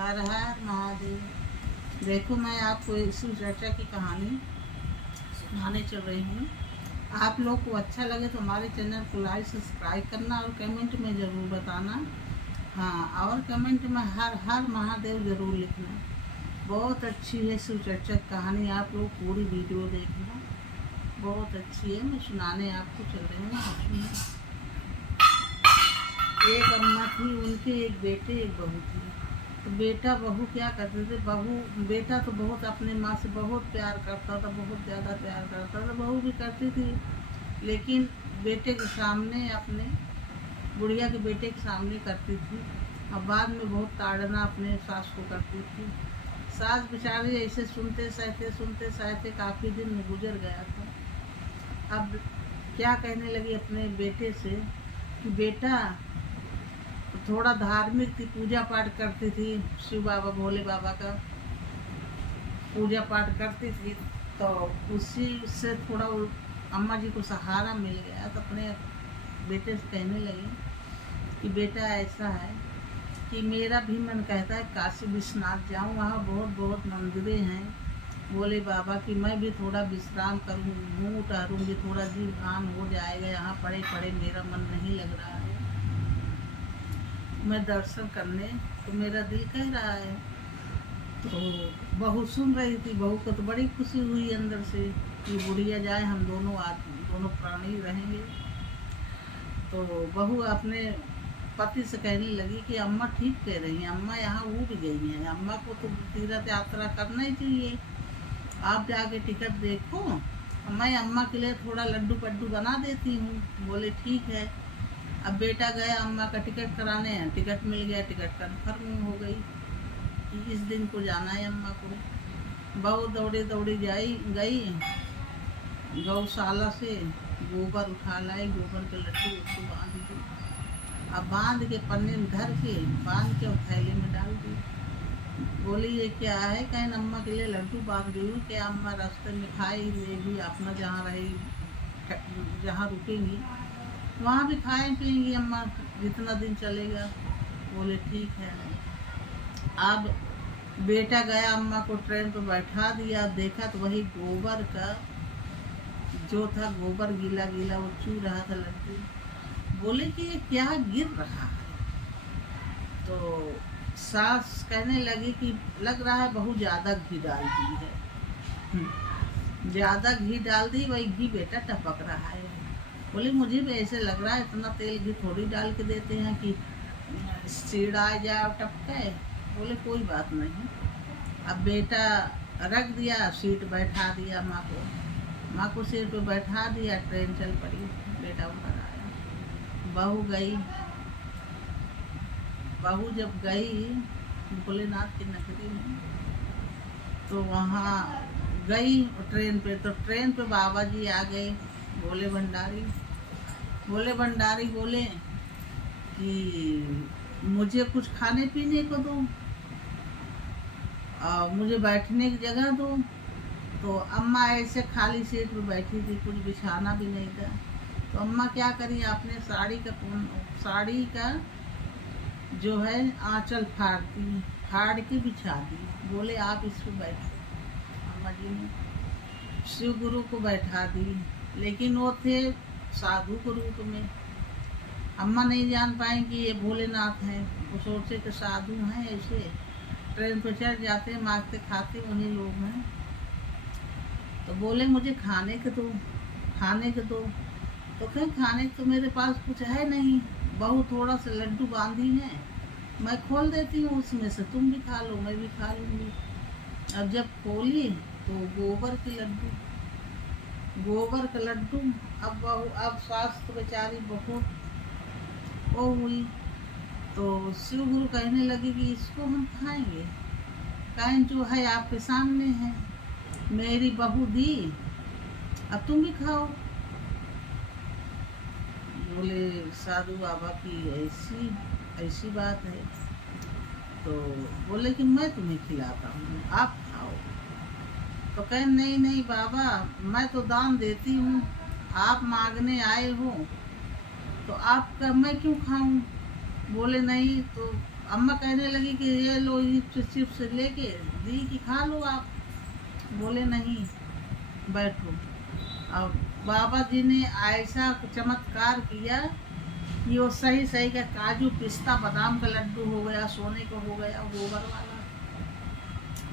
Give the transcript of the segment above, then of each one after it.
हर हर महादेव। देखो मैं आपको शिव चर्चा की कहानी सुनाने चल रही हूँ। आप लोग को अच्छा लगे तो हमारे चैनल को लाइक सब्सक्राइब करना और कमेंट में ज़रूर बताना। हाँ, और कमेंट में हर हर महादेव ज़रूर लिखना। बहुत अच्छी है शिव चर्चा की कहानी, आप लोग पूरी वीडियो देखना, बहुत अच्छी है। मैं सुनाने आपको चल रही हूँ। एक अम्मा थी, उनके एक बेटे एक बहू थी। तो बेटा बहू क्या करते थे, बेटा तो बहुत अपने माँ से बहुत प्यार करता था, बहुत ज़्यादा प्यार करता था। बहू भी करती थी, लेकिन बेटे के सामने, अपने गुड़िया के बेटे के सामने करती थी। और बाद में बहुत ताड़ना अपने सास को करती थी। सास बेचारी ऐसे सुनते सहते काफ़ी दिन गुजर गया था। अब क्या कहने लगी अपने बेटे से कि बेटा थोड़ा धार्मिक थी, पूजा पाठ करती थी, शिव बाबा भोले बाबा का पूजा पाठ करती थी। तो उसी से थोड़ा अम्मा जी को सहारा मिल गया। तो अपने बेटे से कहने लगी कि बेटा ऐसा है कि मेरा भी मन कहता है काशी विश्वनाथ जाऊँ, वहाँ बहुत बहुत मंदिरें हैं भोले बाबा की। मैं भी थोड़ा विश्राम करूँ, मुँह टहरूँगी, थोड़ा जीव भान हो जाएगा। यहाँ पड़े पड़े मेरा मन नहीं लग रहा है, मैं दर्शन करने तो मेरा दिल कह रहा है। तो बहू सुन रही थी। बहू को तो बड़ी खुशी हुई अंदर से कि बुढ़िया जाए, हम दोनों प्राणी रहेंगे। तो बहू अपने पति से कहने लगी कि अम्मा ठीक कह रही हैं, अम्मा यहाँ उब गई हैं, अम्मा को तो तीर्थ यात्रा करना ही चाहिए। आप जाके टिकट देखो, मैं अम्मा के लिए थोड़ा लड्डू पड्डू बना देती हूँ। बोले ठीक है। अब बेटा गया अम्मा का टिकट कराने, टिकट मिल गया, टिकट कन्फर्म हो गई कि इस दिन को जाना है अम्मा को। बहू दौड़ी दौड़ी गई गौशाला से, गोबर उठा लाई, गोबर के लड्डू उसको बांध दी। अब बांध के पन्ने में धर के बांध के थैली में डाल दी। बोली ये क्या है? कहीं अम्मा के लिए लड्डू बांध दी हूँ, क्या अम्मा रास्ते में खाई लेगी, अपना जहाँ रही जहाँ रुकेंगी वहाँ भी खाए पिएंगी अम्मा, जितना दिन चलेगा। बोले ठीक है। अब बेटा गया, अम्मा को ट्रेन पर बैठा दिया। देखा तो वही गोबर का जो था, गोबर गीला गीला वो चू रहा था लड्डू। बोले कि ये क्या गिर रहा है? तो सास कहने लगी कि लग रहा है बहुत ज़्यादा घी डाल दी है, ज़्यादा घी डाल दी, वही घी बेटा टपक रहा है। बोले मुझे भी ऐसे लग रहा है, इतना तेल घी थोड़ी डाल के देते हैं कि सीढ़ आ जाए और टपके। बोले कोई बात नहीं। अब बेटा रख दिया, सीट बैठा दिया माँ को सीट पे बैठा दिया। ट्रेन चल पड़ी, बेटा ऊपर आया। बहू जब गई भोलेनाथ की नगरी में, तो वहाँ गई ट्रेन पे। तो ट्रेन पे बाबा जी आ गए, भोले भंडारी बोले कि मुझे कुछ खाने पीने को दो और मुझे बैठने की जगह दो। तो अम्मा ऐसे खाली सीट पर बैठी थी, कुछ बिछाना भी नहीं था। तो अम्मा क्या करी, आपने साड़ी का जो है आंचल फाड़ के बिछा दी। बोले आप इस पर बैठो। अम्मा जी ने शिव गुरु को बैठा दी, लेकिन वो थे साधु के रूप में। अम्मा नहीं जान पाए कि ये भोलेनाथ हैं, वो सोचे कि साधु हैं, ऐसे ट्रेन पर चढ़ जाते, मांगते खाते उन्हीं लोग हैं। तो बोले मुझे खाने के दो। तो कहीं खाने तो मेरे पास कुछ है नहीं, बहू थोड़ा सा लड्डू बांधी है, मैं खोल देती हूँ, उसमें से तुम भी खा लो, मैं भी खा लूँगी। अब जब खोली तो गोबर का लड्डू। अब स्वास्थ्य बेचारी बहुत वो हुई। तो शिव गुरु कहने लगे कि इसको हम खाएंगे, कहीं जो है आपके सामने है, मेरी बहू दी, अब तुम भी खाओ। बोले साधु बाबा की ऐसी बात है। तो बोले कि मैं तुम्हें खिलाता हूँ, आप खाओ। तो कहे नहीं बाबा, मैं तो दान देती हूँ, आप मांगने आए हो तो आपका मैं क्यों खाऊं? बोले नहीं, तो अम्मा कहने लगी कि ये लो ये चिप्स लेके दी कि खा लो आप। बोले नहीं, बैठो। अब बाबा जी ने ऐसा चमत्कार किया कि वो सही सही का काजू पिस्ता बादाम का लड्डू हो गया, सोने का हो गया, गोबर वाला।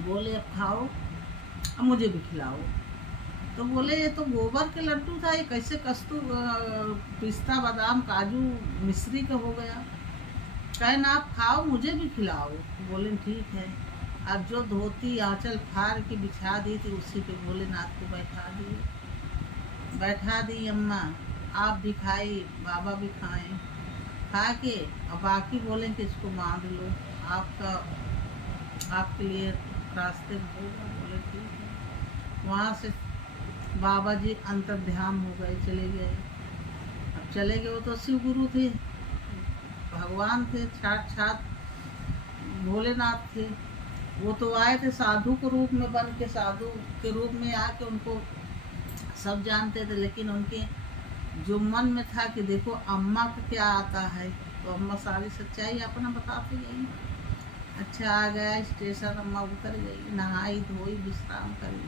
बोले अब खाओ, अब मुझे भी खिलाओ। तो बोले ये तो गोबर के लड्डू था, ये कैसे पिस्ता बादाम काजू मिश्री का हो गया। कहे ना आप खाओ, मुझे भी खिलाओ। बोले ठीक है। अब जो धोती आंचल फाड़ के बिछा दी थी उसी पे भोलेनाथ को बैठा दी अम्मा। आप भी खाई, बाबा भी खाएं। खा के अब बाकी बोले कि इसको बांध लो, आपके लिए रास्ते में होगा। बोले ठीक है। वहाँ से बाबा जी अंतर ध्यान हो गए, चले गए। अब चले गए, वो तो शिव गुरु थे, भगवान थे, साक्षात भोलेनाथ थे। वो तो आए थे साधु के रूप में, बन के साधु के रूप में आके उनको सब जानते थे। लेकिन उनके जो मन में था कि देखो अम्मा को क्या आता है, तो अम्मा सारी सच्चाई अपना बताती गई। अच्छा, आ गया स्टेशन, अम्मा उतर गई, नहाई धोई विश्राम करी,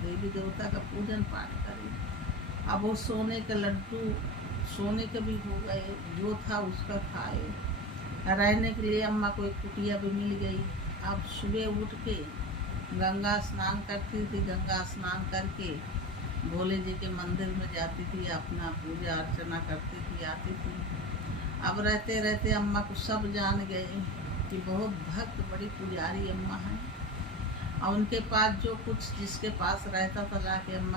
देवी देवता का पूजन पाठ करी। अब वो सोने के लड्डू, सोने के भी हो गए, जो था उसका खाए। रहने के लिए अम्मा को एक कुटिया भी मिल गई। अब सुबह उठ के गंगा स्नान करती थी, गंगा स्नान करके भोले जी के मंदिर में जाती थी, अपना पूजा अर्चना करती थी, आती थी। अब रहते रहते अम्मा को सब जान गए कि बहुत भक्त, बड़ी पुजारी अम्मा है। और उनके पास जो कुछ जिसके पास रहता था लाके अम्मा